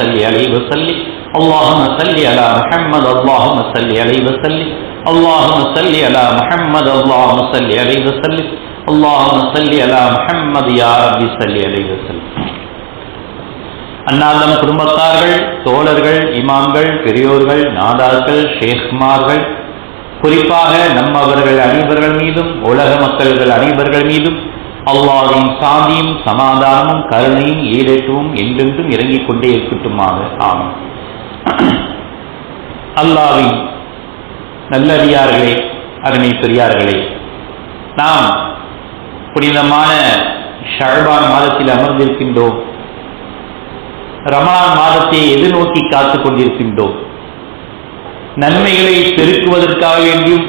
صل عليه وسلم اللهم صل على محمد اللهم صل عليه وسلم اللهم صل على محمد اللهم صل عليه وسلم اللهم صل على محمد يا ربي صل عليه وسلم அன்னாதம் குடும்பத்தார்கள் தோழர்கள் இமாம்கள் பெரியோர்கள் நாதாக்கள் ஷேக்மார்கள் குறிப்பாக நம்மவர்கள் அனைவர்கள் மீதும் உலக மக்கள்கள் அனைவர்கள் மீதும் அல்லாவின் சாந்தியும் சமாதானமும் கருணையும் ஈடேற்றவும் என்றென்றும் இறங்கிக் கொண்டே இருக்கட்டுமாக. ஆகும் அல்லாவின் நல்லடியார்களே அருமை பெரியார்களே நாம் புனிதமான ஷழ்பான் மாதத்தில் அமர்ந்திருக்கின்றோம். ரமணான் மாதத்தை எதிர்நோக்கி காத்துக் கொண்டிருக்கின்றோம். நன்மைகளை பெருக்குவதற்காக வேண்டியும்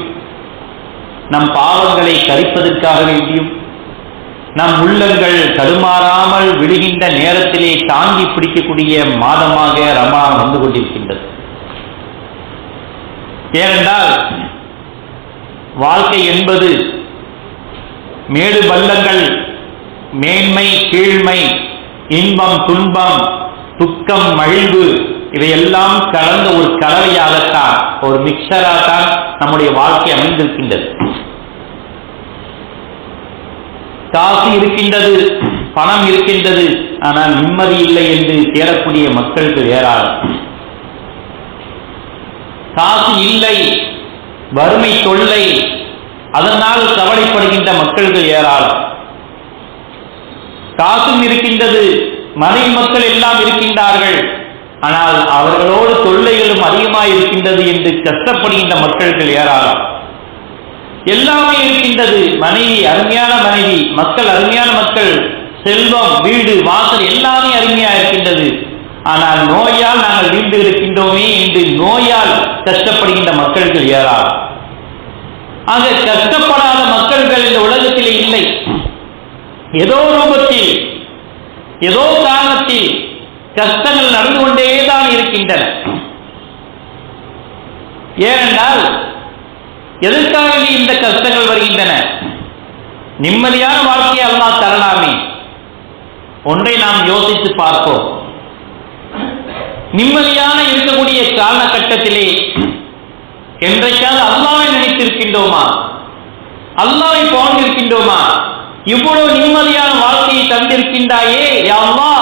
நம் பாவங்களை கரிப்பதற்காக வேண்டியும் நம் உள்ளங்கள் தடுமாறாமல் விடுகின்ற நேரத்திலே தாங்கி பிடிக்கக்கூடிய மாதமாக ரமலான் வந்து கொண்டிருக்கின்றது. ஏனென்றால் வாழ்க்கை என்பது மேடு பள்ளங்கள் மேன்மை கீழ்மை இன்பம் துன்பம் துக்கம் மகிழ்வு இவையெல்லாம் கலந்த ஒரு கலவையாகத்தான் ஒரு மிக்சராகத்தான் நம்முடைய வாழ்க்கை அமைந்திருக்கின்றது. காசு இருக்கின்றது பணம் இருக்கின்றது ஆனால் நிம்மதி இல்லை என்று தேடக்கூடிய மக்களுக்கு ஏராளம் காசு இல்லை வறுமை தொல்லை அதனால் கவலைப்படுகின்ற மக்கள்கள் ஏராளம் காசும் இருக்கின்றது மனைவி மக்கள் எல்லாம் இருக்கின்றார்கள் ஆனால் அவர்களோடு தொல்லைகளும் அதிகமாக இருக்கின்றது என்று கஷ்டப்படுகின்ற மக்கள்கள் ஏராளம் எல்லாமே இருக்கின்றது. மனைவி அருமையான மனைவி மக்கள் அருமையான மக்கள் செல்வம் வீடு வாசல் எல்லாமே அருமையா இருக்கின்றது. ஆனால் நோயால் நாங்கள் வீண்டு இருக்கின்றோமே என்று நோயால் கஷ்டப்படுகின்ற மக்கள்கள் ஏறாம் ஆக கஷ்டப்படாத மக்கள்கள் இந்த உலகத்திலே இல்லை. ஏதோ ரூபத்தில் ஏதோ காரணத்தில் கஷ்டங்கள் நடந்து கொண்டேதான் இருக்கின்றன. ஏனென்றால் எதற்காக இந்த கஷ்டங்கள் வருகின்றன? நிம்மதியான வாழ்க்கையை அல்லாஹ் தரலாமே. ஒன்றை நாம் யோசித்து பார்ப்போம். நிம்மதியான இருக்கக்கூடிய காலகட்டத்திலே என்றைக்காவது அல்லாவை நினைத்திருக்கின்றோமா? அல்லாவை போன்றிருக்கின்றோமா இவ்வளவு நிம்மதியான வாழ்க்கையை தந்திருக்கின்றாயே யாவா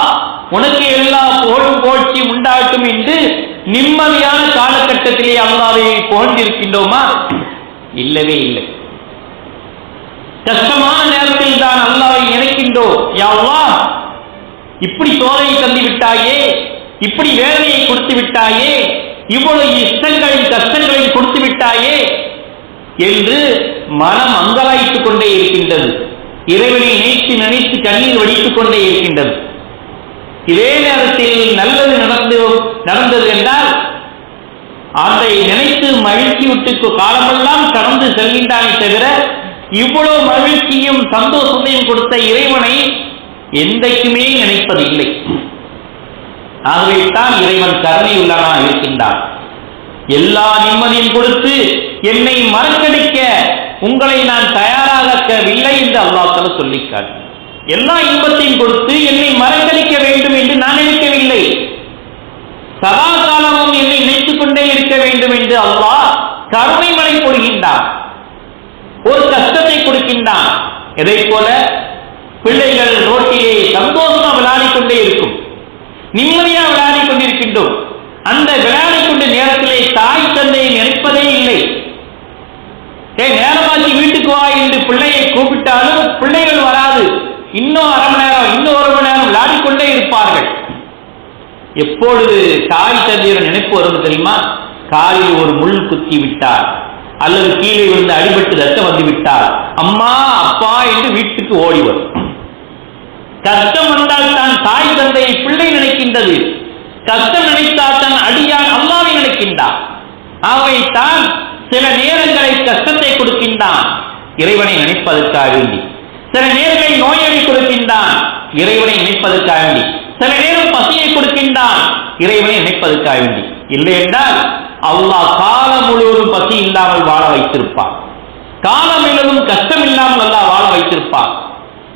உனக்கு எல்லா புகழும் போழ்ச்சி உண்டாகட்டும் என்று நிம்மதியான காலகட்டத்திலே அல்லாவை புகழ்ந்திருக்கின்றோமா? இல்லவே இல்லை. கஷ்டமான நேரத்தில் தான் அல்லாவை நினைக்கின்றோம். யாவா இப்படி சோதனை தந்து விட்டாயே இப்படி வேதனையை கொடுத்து விட்டாயே இவ்வளவு இஷ்டங்களையும் கஷ்டங்களையும் கொடுத்து விட்டாயே என்று மனம் அங்கலாய்த்துக் கொண்டே இருக்கின்றது. இறைவனை நினைத்து நினைத்து கண்ணீர் வடித்துக் கொண்டே இருக்கின்றது. இதே நேரத்தில் நல்லது நடந்து நடந்தது என்றால் அதை நினை மகிழ்ச்சி விட்டு காலமெல்லாம் கடந்து செல்கின்றானே தவிர இவ்வளவு மகிழ்ச்சியும் சந்தோஷத்தையும் கொடுத்த இறைவனை என்றைக்குமே நினைப்பதில்லை ஆகவே தான் இறைவன் கருணையுள்ளவனாக இருக்கின்றான். எல்லா நிம்மதியும் கொடுத்து என்னை மறக்கடிக்க உங்களை நான் தயாராகவில்லை என்று அல்லாத்தால சொல்லிக்காட்டு. எல்லா இன்பத்தையும் கொடுத்து என்னை மறக்கடிக்க வேண்டும் என்று நான் நினைக்கவில்லை சதா காலமும் என்னை கொண்டே இருக்க வேண்டும் என்று அல்லாஹ் கருணை மழை பொழிகின்றான் ஒரு கஷ்டத்தை கொடுக்கின்றான். இதை போல பிள்ளைகள் ரோட்டிலே சந்தோஷமா விளையாடி கொண்டே இருக்கும். நிம்மதியா விளையாடி கொண்டிருக்கின்றோம் அந்த விளையாடி கொண்ட நேரத்திலே தாய் தந்தையை நினைப்பதே இல்லை. ஏ நேரமாக்கி வீட்டுக்கு வா என்று பிள்ளையை கூப்பிட்டாலும் பிள்ளைகள் வராது. இன்னும் ஒரு மணி நேரம் விளையாடிக்கொண்டே இருப்பார்கள் எப்பொழுது தாய் தள்ளிய நினைப்பு வரும் தெரியுமா? காலில் ஒரு முள் குத்தி விட்டார். அல்லது கீழே விழுந்து அடிபட்டு ரத்தம் வந்து விட்டார். அம்மா அப்பா என்று வீட்டுக்கு ஓடி வரும். கஷ்டம் வந்தால் தான் தாய் தந்தையை பிள்ளை நினைக்கின்றது. கஷ்டம் நினைத்தால் தான் அடியான் அல்லாவை நினைக்கின்றான். ஆகவே தான் சில நேரங்களை கஷ்டத்தை கொடுக்கின்றான். இறைவனை நினைப்பதற்காக வேண்டி. சில நேரங்களில் நோயடி கொடுக்கின்றான். இறைவனை நினைப்பதற்காக வேண்டி. சில நேரம் பசியை கொடுக்கின்றான். இறைவனை நினைப்பதற்காக வேண்டி. இல்லை என்றால் அல்லாஹ் காலம் முழுவதும் பசி இல்லாமல் வாழ வைத்திருப்பான். காலம் முழுவதும் கஷ்டம் இல்லாமல் அல்லாஹ் வாழ வைத்திருப்பான்.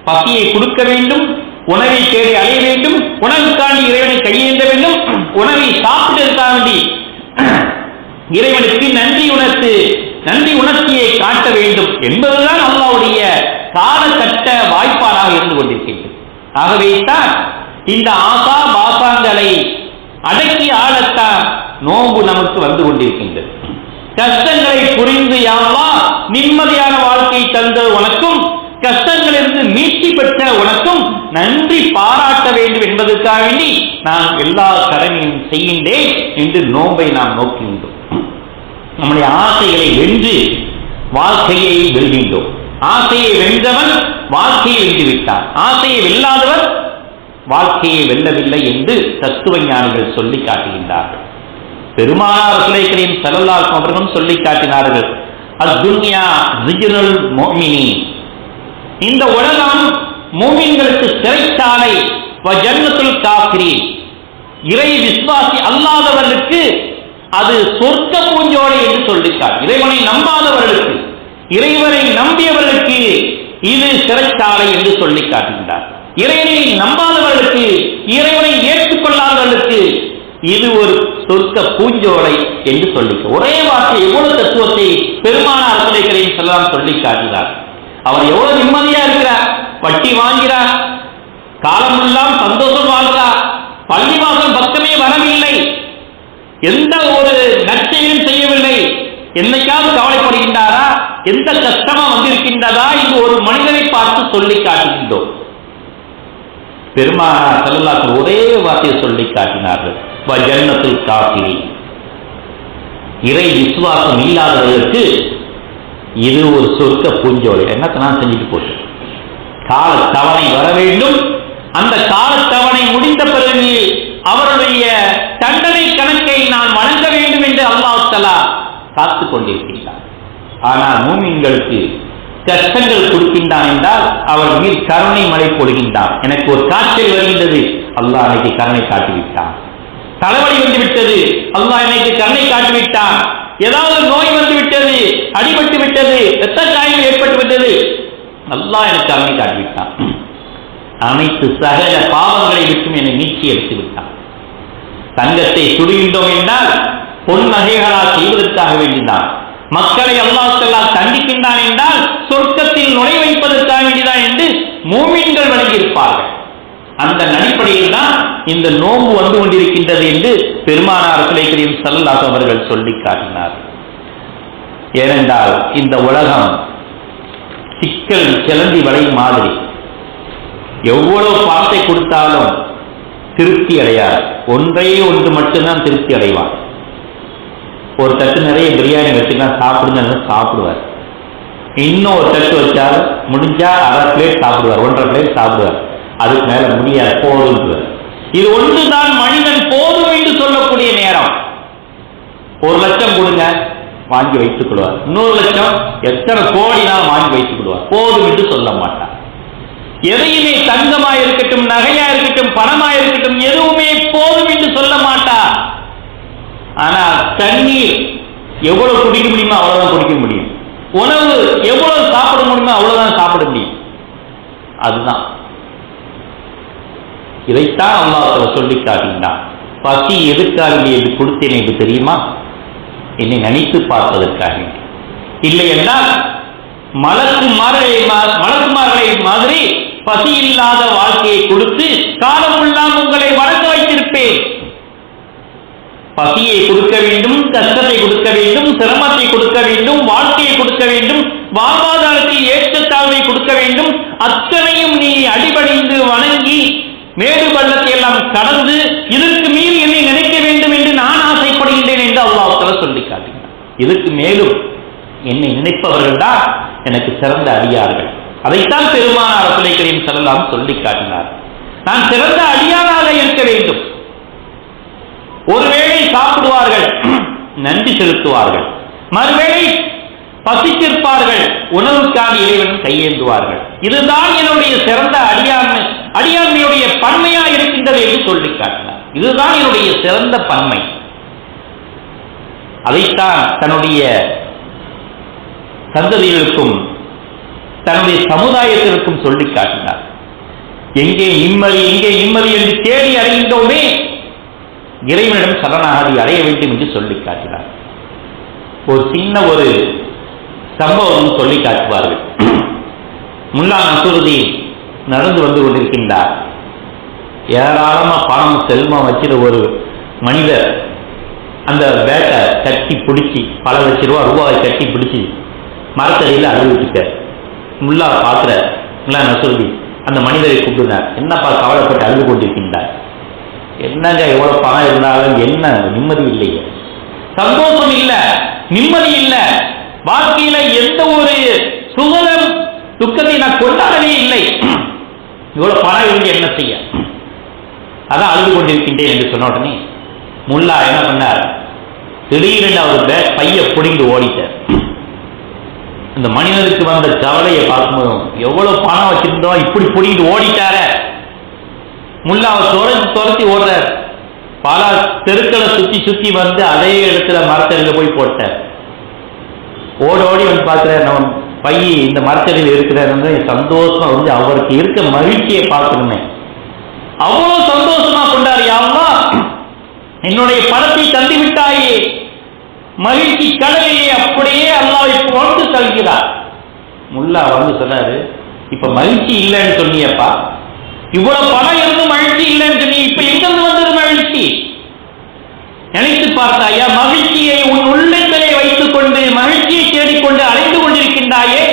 பசியை கொடுக்க வேண்டும் உணவை தேடி அலைய வேண்டும் உணவுக்காண்டி இறைவனை கையேந்த வேண்டும் உணவை சாப்பிட்டதற்காக வேண்டி. இறைவனுக்கு நன்றி உணர்த்து நன்றி உணர்ச்சியை காட்ட வேண்டும் என்பதுதான் ஆகவேத்தான் இந்த ஆசா பாசாங்களை அடக்கி ஆளத்தான் நோன்பு நமக்கு வந்து கொண்டிருக்கின்றது. கஷ்டங்களை புரிந்து யாவா நிம்மதியான வாழ்க்கை தந்த உனக்கும் கஷ்டங்களிலிருந்து மீட்சி பெற்ற உனக்கும் நன்றி பாராட்ட வேண்டும் என்பதற்காக வேண்டி நான் எல்லா கடமையும் செய்கின்றேன் என்று நோன்பை நாம் நோக்கின்றோம். நம்முடைய ஆசைகளை வென்று வாழ்க்கையை வெல்கின்றோம். ஆசையை வென்றவன் வாழ்க்கையை வென்று ஆசையை வெல்லாதவர் வாழ்க்கையை வெல்லவில்லை என்று தத்துவ ஞானிகள் சொல்லி காட்டுகின்றார்கள். பெருமானார் சுலைகளின் செல்லல்லாக்கும் அவர்களும் சொல்லி காட்டினார்கள் அத்துன்யா ரிஜினல் மோமினி இந்த உலகம் மோமின்களுக்கு சிறைச்சாலை ஜன்னத்துல் காஃபிரி இறை விசுவாசி அல்லாதவர்களுக்கு அது சொர்க்க பூஞ்சோலை என்று சொல்லிட்டார் இறைவனை நம்பாதவர்களுக்கு இறைவனை நம்பியவர்களுக்கு இது சிறைச்சாலை என்று சொல்லி காட்டுகின்றார். இறைவனை நம்பாதவர்களுக்கு இறைவனை ஏற்றுக்கொள்ளாதவர்களுக்கு இது ஒரு சொர்க்க பூஞ்சோலை என்று சொல்லி ஒரே வார்த்தை எவ்வளவு தத்துவத்தை பெருமானார் சுலைகளின் செல்லாம் சொல்லி காட்டுகிறார். அவர் எவ்வளவு நிம்மதியா இருக்கிறார். வட்டி வாங்கிறார் காலமெல்லாம் சந்தோஷம் வாழ்கிறார். பள்ளிவாசல் பக்கமே வரவில்லை எந்த ஒரு நச்சையும் செய்யவில்லை. என்னைக்காவது கவலைப்படுகின்றாரா? எந்த கஷ்டமா வந்திருக்கின்றதா இது ஒரு மனிதனை பார்த்து சொல்லி காட்டுகின்றோம். பெருமானார் செல்லல்லாக்கள் ஒரே வார்த்தையை சொல்லி காட்டினார்கள். ஜன்னத்தில் காப்பிரி இறை விசுவாசம் இல்லாதவர்களுக்கு இது ஒரு சொர்க்க பூஞ்சோலை. என்னத்தை நான் செஞ்சுட்டு போட்டு? கால தவணை வர வேண்டும். அந்த கால தவணை முடிந்த பிறகு அவருடைய தண்டனை கணக்கை நான் வழங்க வேண்டும் என்று அல்லாஹ் தலா காத்து கொண்டிருக்கின்றார் ஆனால் மூமின்களுக்கு கஷ்டங்கள் கொடுக்கின்றான் என்றால் அவர் மீது கருணை மழை போடுகின்றான். எனக்கு ஒரு காய்ச்சல் வருகின்றது. அல்லாஹ் அன்னைக்கு கருணை காட்டிவிட்டான். தலைவலி வந்து விட்டது அல்லாஹ் எனக்கு கருணை காட்டிவிட்டான். ஏதாவது நோய் வந்து விட்டது அடிபட்டு விட்டது. ரத்த காயம் ஏற்பட்டு விட்டது. அல்லாஹ் எனக்கு கருணை காட்டிவிட்டான். அனைத்து சகல பாவங்களை விட்டும் என்னை நீச்சி எடுத்து விட்டான் தங்கத்தை சுடுகின்றோம் என்றால் பொன்னகைகளால் செய்வதற்காக வேண்டிதான். மக்களை அல்லாஹ் தண்டிக்கின்றான் என்றால் சொர்க்கத்தில் நுழை வைப்பதற்காக வேண்டிதான் என்று மூமின்கள் வழங்கியிருப்பார்கள் அந்த அடிப்படையில் தான் இந்த நோன்பு வந்து கொண்டிருக்கின்றது என்று பெருமானார் சுலைகரியும் சல்லாக அவர்கள் சொல்லி காட்டினார். ஏனென்றால் இந்த உலகம் சிக்கல் கிளந்தி வலை மாதிரி. எவ்வளவு பாட்டை கொடுத்தாலும் திருப்தி அடையாது. ஒன்றே ஒன்று மட்டும்தான் திருப்தி அடைவான். ஒரு தட்டு நிறைய பிரியாணி வச்சுக்கலாம் சாப்பிடுங்க சாப்பிடுவார். இன்னும் ஒரு தட்டு வச்சால் முடிஞ்சா அரை பிளேட் சாப்பிடுவார் ஒன்றரை பிளேட் சாப்பிடுவார். அதுக்கு மேல முடியாது போதும் இது ஒன்றுதான் மனிதன் போதும் என்று சொல்லக்கூடிய நேரம். ஒரு லட்சம் கொடுங்க வாங்கி வைத்துக் கொள்வார். இன்னொரு லட்சம் எத்தனை கோடினால் வாங்கி வைத்துக் கொள்வார். போதும் என்று சொல்ல மாட்டார். எதையுமே தங்கமா இருக்கட்டும் நகையா இருக்கட்டும் பணமா இருக்கட்டும் எதுவுமே போதும் என்று சொல்ல மாட்டார். ஆனால் தண்ணீர் எவ்வளவு குடிக்க முடியுமோ அவ்வளவுதான் குடிக்க முடியும். உணவு எவ்வளவு சாப்பிட முடியுமோ அவ்வளவுதான் சாப்பிட முடியும். அதுதான். இதைத்தான் அல்லாஹ் சொல்லி காட்டினான் பசி எதுக்காக என்று கொடுத்தேன் என்று தெரியுமா? என்னை நினைத்து பார்ப்பதற்காக. இல்லை என்றால் மலக்குமார்களை மலக்குமார்களை மாதிரி பசி இல்லாத வாழ்க்கையை கொடுத்து காலம் எல்லாம் உங்களை வளர்க்க வைத்திருப்பேன். பசியை கொடுக்க வேண்டும் கஷ்டத்தை கொடுக்க வேண்டும் சிரமத்தை கொடுக்க வேண்டும் வாழ்க்கையை கொடுக்க வேண்டும் வாழ்வாதாரத்தில் ஏற்றத்தாழ்வை கொடுக்க வேண்டும். அத்தனையும் நீ அடிபடைந்து வணங்கி மேடு பள்ளத்தை எல்லாம் கடந்து இதற்கு மீறி என்னை நினைக்க வேண்டும் என்று நான் ஆசைப்படுகின்றேன் என்று அல்லாஹால சொல்லி காட்டுகிறார் இதற்கு மேலும் என்னை நினைப்பவர்கள் தான் எனக்கு சிறந்த அடியார்கள். அதைத்தான் பெருமானார் சுலைக்கரையும் செல்லலாம் சொல்லி காட்டினார். நான் சிறந்த அடியாராக இருக்க வேண்டும். ஒருவேளை சாப்பிடுவார்கள் நன்றி செலுத்துவார்கள். மறுவேளை பசித்திருப்பார்கள் உணவுக்காக இறைவன் கையேந்துவார்கள். இதுதான் என்னுடைய சிறந்த அடியாண்மை. அடியாண்மையுடைய பன்மையா இருக்கின்றது என்று சொல்லி காட்டினார். இதுதான் என்னுடைய சிறந்த பன்மை. அதைத்தான் தன்னுடைய சந்ததிகளுக்கும் தன்னுடைய சமுதாயத்திற்கும் சொல்லி காட்டினார். எங்கே நிம்மதி எங்கே நிம்மதி என்று தேடி அறிகின்றோமே இறைவனிடம் சரணாகதி அடைய வேண்டும் என்று சொல்லி காட்டினார். ஒரு சின்ன ஒரு சம்பவம் சொல்லி காட்டுவார்கள். முல்லா நசுருதீன் நடந்து வந்து கொண்டிருக்கின்றார். ஏராளமாக பணம் செல்வம் வச்சிருந்த ஒரு மனிதர் அந்த வேட்டை கட்டி பிடிச்சி பல லட்ச ரூபா ரூபாய் கட்டி பிடிச்சி மரத்தடியில் அழுவிட்டு முல்லா பார்க்குற முல்லா நசுருதி அந்த மனிதரை கூப்பிடுனார். என்னப்பா கவலைப்பட்டு அழுது கொண்டிருக்கின்றார் என்னங்க எவ்வளவு பணம் இருந்தாலும் என்ன நிம்மதி இல்லையே? சந்தோஷம் இல்ல நிம்மதி இல்ல. வாழ்க்கையில எந்த ஒரு சுகதம் துக்கத்தை நான் கொண்டாடவே இல்லை. இவ்வளவு பணம் இருந்து என்ன செய்ய? அதான் அழுது கொண்டிருக்கின்றேன் என்று சொன்ன உடனே முல்லா என்ன பண்ணார்? திடீரென்று அவர் பைய பிடிந்து ஓடிட்டார். இந்த மனிதனுக்கு வந்த கவலையை பார்க்கும்போது எவ்வளவு பணம் வச்சிருந்தோம் இப்படி பிடிந்து ஓடிட்டார. முல்லாவை துரத்தி துரத்தி ஓடுறார். பல தெருக்களை சுத்தி சுத்தி வந்து அதே இடத்துல மரத்தடியில் போய் போட்டார். ஓட ஓடி வந்து பார்க்கிறார் நம்ம பைய இந்த மரத்தடியில் இருக்கிறாருன்னு சந்தோஷமா வந்து அவருக்கு இருக்க மகிழ்ச்சியை பார்க்கணுமே. அவ்வளவு சந்தோஷமா கொண்டாரு யாவா என்னுடைய பணத்தை தந்து விட்டாயே. மகிழ்ச்சி கடலையே அப்படியே அல்லாவை கொண்டு தள்ளுகிறார் முல்லா வந்து சொன்னாரு இப்ப மகிழ்ச்சி இல்லைன்னு சொன்னியப்பா. இவ்வளவு பணம் இருந்து மகிழ்ச்சி இல்லைன்னு நீ இப்ப எங்கிருந்து வந்தது மகிழ்ச்சி நினைத்து பார்த்தாயா மகிழ்ச்சியை உன் உள்ளத்திலே வைத்துக் கொண்டு மகிழ்ச்சியை தேடிக்கொண்டு அலைந்து கொண்டிருக்கின்றாயே.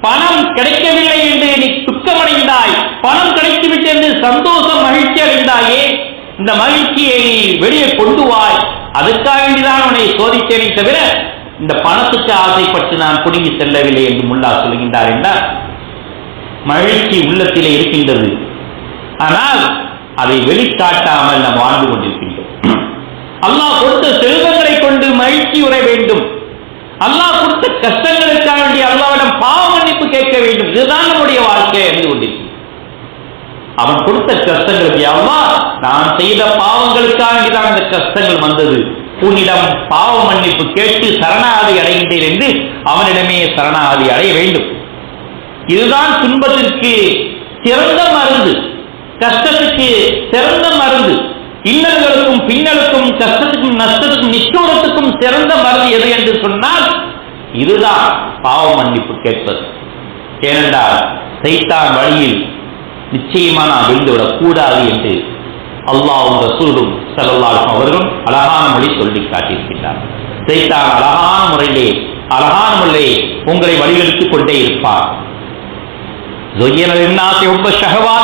பணம் கிடைக்கவில்லை என்று நீ துக்கமடைந்தாய். பணம் கிடைத்துவிட்டு என்று சந்தோஷம் மகிழ்ச்சி அடைந்தாயே. இந்த மகிழ்ச்சியை நீ வெளியே கொண்டு வாய். அதுக்காக வேண்டிதான் உன்னை சோதித்தேனே தவிர இந்த பணத்துக்கு ஆசைப்பட்டு நான் குடுங்கி செல்லவில்லை என்று முல்லா சொல்கின்றார் என்றார். மகிழ்ச்சி உள்ளத்திலே இருக்கின்றது. ஆனால் அதை வெளிக்காட்டாமல் நாம் வாழ்ந்து கொண்டிருக்கின்றோம். அல்லாஹ் கொடுத்த செல்வங்களை கொண்டு மகிழ்ச்சி உற வேண்டும். அல்லாஹ் கொடுத்த கஷ்டங்களுக்காக வேண்டிய அல்லாவிடம் பாவ மன்னிப்பு கேட்க வேண்டும். இதுதான் நம்முடைய வாழ்க்கை அறிந்து கொண்டிருக்கிறோம் அவன் கொடுத்த கஷ்டங்களுக்கு அம்மா நான் செய்த பாவங்களுக்காக தான் இந்த கஷ்டங்கள் வந்தது. உன்னிடம் பாவ மன்னிப்பு கேட்டு சரணாகதி அடைகின்றேன் என்று அவனிடமே சரணாகதி அடைய வேண்டும். இதுதான் துன்பத்திற்கு சிறந்த மருந்து. கஷ்டத்துக்கு சிறந்த மருந்து. இன்னல்களுக்கும் பின்னலுக்கும் கஷ்டத்துக்கும் நஷ்டத்துக்கும் நிச்சோரத்துக்கும் சிறந்த மருந்து எது என்று சொன்னால் இதுதான் பாவ மன்னிப்பு கேட்பது. ஏனென்றால் சைத்தான் வழியில் நிச்சயமா நான் விழுந்துவிடக் கூடாது என்று அல்லாஹும் ரசூலும் சல்லல்லாஹும் அவர்களும் அழகான மொழி சொல்லி காட்டியிருக்கின்றார். சைத்தான் அழகான முறையிலே அழகான முறையிலே உங்களை வழிகெடுத்துக் கொண்டே இருப்பார். ஜொய்யன லின்னாசி உப்ப ஷஹவா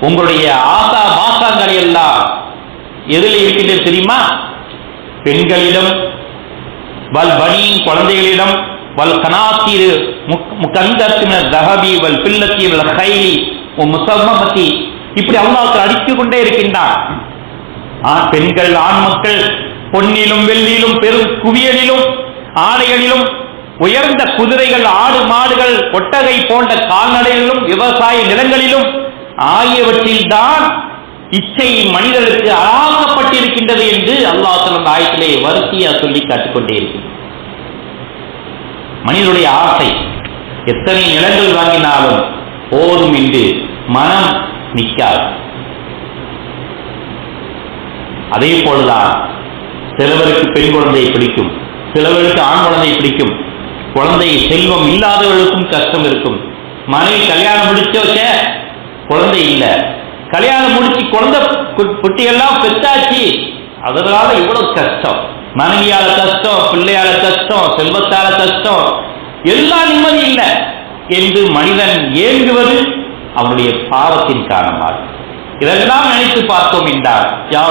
உங்களுடைய ஆசா பாசாங்களை எல்லாம் எதில் இருக்கின்றது தெரியுமா? பெண்களிடம் வல் பணி குழந்தைகளிடம் வல் கனாத்தீர் முக்கந்தத்தினர் தகவி வல் பில்லத்தீர் கைலி முசம்மபத்தி இப்படி அல்லாஹ் அடித்துக் கொண்டே இருக்கின்றான். பெண்கள் ஆண் மக்கள் பொன்னிலும் வெள்ளியிலும் பெரும் குவியலிலும் ஆடைகளிலும் உயர்ந்த குதிரைகள் ஆடு மாடுகள் ஒட்டகை போன்ற கால்நடைகளிலும் விவசாய நிலங்களிலும் ஆகியவற்றில் தான் இச்சை மனிதனுக்கு ஆக்கப்பட்டிருக்கின்றது என்று அல்லாஹ் தனது ஆயத்திலே வரிசையா சொல்லி காட்டிக்கொண்டே இருக்கிறது மனிதனுடைய ஆசை எத்தனை நிலங்கள் வாங்கினாலும் போதும் என்று மனம் நிற்காது. அதே போலதான் சிலவருக்கு பெண் குழந்தையை பிடிக்கும் சிலவருக்கு ஆண் குழந்தையை பிடிக்கும் குழந்தை செல்வம் இல்லாதவர்களுக்கும் கஷ்டம் இருக்கும். மனைவி கல்யாணம் முடிச்ச வச்ச குழந்தை இல்லை. கல்யாணம் முடிச்சு குழந்தை குட்டிகள்லாம் குட்டியெல்லாம் பெத்தாச்சு. அதனால இவ்வளவு கஷ்டம். மனைவியால கஷ்டம் பிள்ளையால கஷ்டம் செல்வத்தால கஷ்டம். எல்லாம் நிம்மதி இல்லை. என்று மனிதன் ஏங்குவது அவனுடைய பாவத்தின் காரணமாக இதெல்லாம் நினைத்து பார்த்தோம் என்றார் யா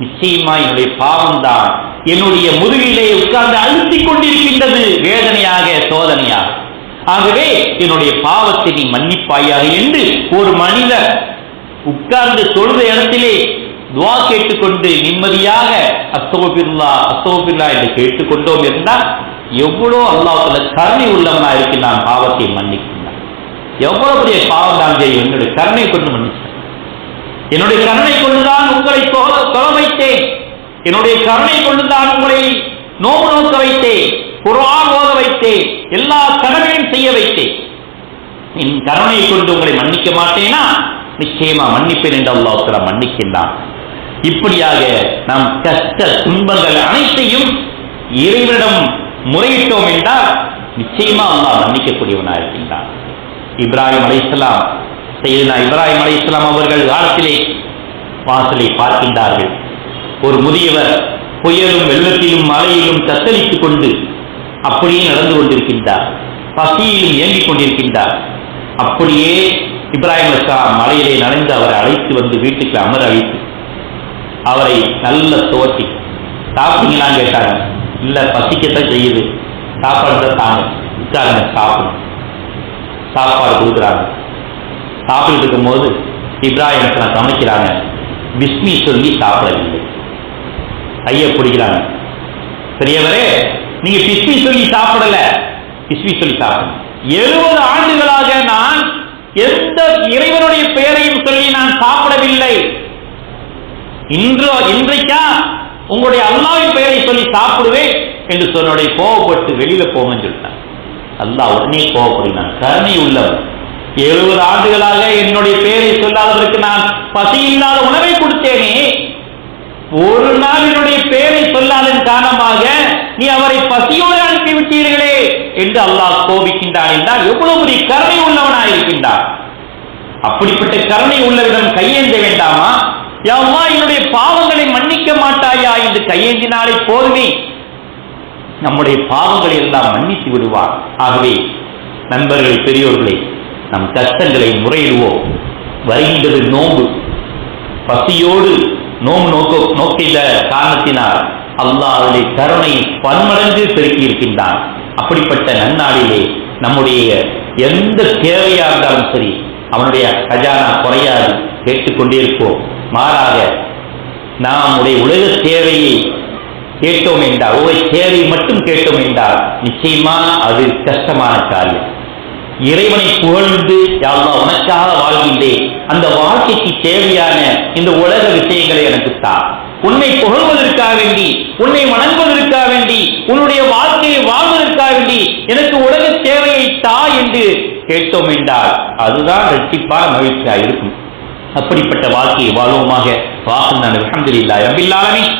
நிச்சயமா என்னுடைய பாவம் தான் என்னுடைய முதுகிலே உட்கார்ந்து அழுத்திக் கொண்டிருக்கின்றது. வேதனையாக சோதனையாக. ஆகவே என்னுடைய பாவத்தை நீ மன்னிப்பாயாக என்று ஒரு மனிதர் உட்கார்ந்து தொழுத இடத்திலே துவா கேட்டுக்கொண்டு நிம்மதியாக அஸ்தோபில்லா அஸ்தோபில்லா என்று கேட்டுக்கொண்டோம் என்றால் எவ்வளோ அல்லாஹ்வுல கருணை உள்ளவனா நான் பாவத்தை மன்னிக்கின்றான். எவ்வளவு பெரிய பாவம் தான் என்னுடைய கருணை கொண்டு மன்னிச்சு என்னுடைய கருணை கொண்டுதான் உங்களை தொக வைத்தேன் என்னுடைய கருணை கொண்டுதான் உங்களை நோவு நோக்க வைத்தேன் குரான் ஓத வைத்தேன் எல்லா கடமையும் செய்ய வைத்தேன். என் கருணையை கொண்டு உங்களை மன்னிக்க மாட்டேனா? நிச்சயமா மன்னிப்பேன் என்று அல்லாஹ் மன்னிக்கின்றான். இப்படியாக நாம் கஷ்ட துன்பங்கள் அனைத்தையும் இறைவனிடம் முறையிட்டோம் என்றால் நிச்சயமா அல்லாஹ் மன்னிக்கக்கூடியவனாக இருக்கின்றான் இப்ராஹிம் அலைஹிஸ்ஸலாம் செய்தனா இப்ராஹிம் இஸ்லாம் அவர்கள் காலத்திலே வாசலை பார்க்கின்றார்கள். ஒரு முதியவர் புயலும் வெள்ளத்திலும் மழையிலும் தத்தளித்துக் கொண்டு அப்படியே நடந்து கொண்டிருக்கின்றார். பசியிலும் இயங்கிக் கொண்டிருக்கின்றார். அப்படியே இப்ராஹிம் அலைஹிஸ்ஸலாம் மலையிலே நனைந்து அவரை அழைத்து வந்து வீட்டுக்கு அமர அழைத்து அவரை நல்ல துவக்கி சாப்பிட்டீங்களான்னு கேட்டாங்க. இல்ல பசிக்கத்தான் செய்யுது. சாப்பாடு தான் தாங்க உட்காருங்க சாப்பிடும் சாப்பாடு கொடுக்குறாங்க. சாப்பிட்டு இருக்கும்போது இப்ராஹிம் அலைஹிஸ்ஸலாம் சமைக்கிறாங்க. பிஸ்மி சொல்லி சாப்பிடவில்லை. கையை பிடிக்கிறாங்க. பெரியவரே நீங்க பிஸ்மி சொல்லி சாப்பிடல. பிஸ்மி சொல்லி சாப்பிடல எழுபது ஆண்டுகளாக நான் எந்த இறைவனுடைய பெயரையும் சொல்லி நான் சாப்பிடவில்லை. இன்று இன்றைக்கா உங்களுடைய அல்லாவின் பெயரை சொல்லி சாப்பிடுவேன் என்று சொன்னோடைய கோவப்பட்டு வெளியில போங்கன்னு சொல்லிட்டான். அல்லா உடனே கோவப்படுகிறான். கருணை உள்ளவர் எழுபது ஆண்டுகளாக என்னுடைய பேரை சொல்லாதவருக்கு நான் பசி இல்லாத உணவை கொடுத்தேனே. ஒரு நாள் என்னுடைய பேரை சொல்லாதன் காரணமாக நீ அவரை பசியோடு அனுப்பி விட்டீர்களே என்று அல்லாஹ் கோபிக்கின்றான் என்றால் எவ்வளவு பெரிய கருணை உள்ளவனாயிருக்கின்றான் அப்படிப்பட்ட கருணை உள்ளவிடம் கையேந்த வேண்டாமா? யாவா என்னுடைய பாவங்களை மன்னிக்க மாட்டாயா என்று கையேந்தினாலே போதுமே. நம்முடைய பாவங்களை எல்லாம் மன்னித்து விடுவார். ஆகவே நண்பர்கள் பெரியோர்களே நம் கஷ்டங்களை முறையிடுவோம். வருகின்றது நோம்பு பசியோடு நோம்பு நோக்க நோக்கின்ற காரணத்தினால் அல்லாஹ் அதனை கருணை பன்மடங்கு பெருக்கி இருக்கின்றான் அப்படிப்பட்ட நன்னாளிலே நம்முடைய எந்த தேவையாக இருந்தாலும் சரி அவனுடைய கஜானா குறையாது கேட்டுக்கொண்டே இருப்போம் மாறாக நம்முடைய உலக தேவையை கேட்டோம் என்றால் ஒவ்வொரு தேவை மட்டும் கேட்டோம் என்றால் நிச்சயமா அது கஷ்டமான காரியம். இறைவனை புகழ்ந்து யாழ்லா உனக்காக வாழ்கின்றேன். அந்த வாழ்க்கைக்கு தேவையான இந்த உலக விஷயங்களை எனக்கு தா. உன்னை புகழ்வதற்காக வேண்டி உன்னை வணங்குவதற்காக வேண்டி உன்னுடைய வாழ்க்கையை வாழ்வதற்காக வேண்டி எனக்கு உலக தேவையை தா என்று கேட்டோம் என்றால் அதுதான் ரெட்டிப்பான மகிழ்ச்சியாக இருக்கும். அப்படிப்பட்ட வாழ்க்கையை வாழ்வோமாக. வாசன் அலமதுல்லா ரபில்லாலமே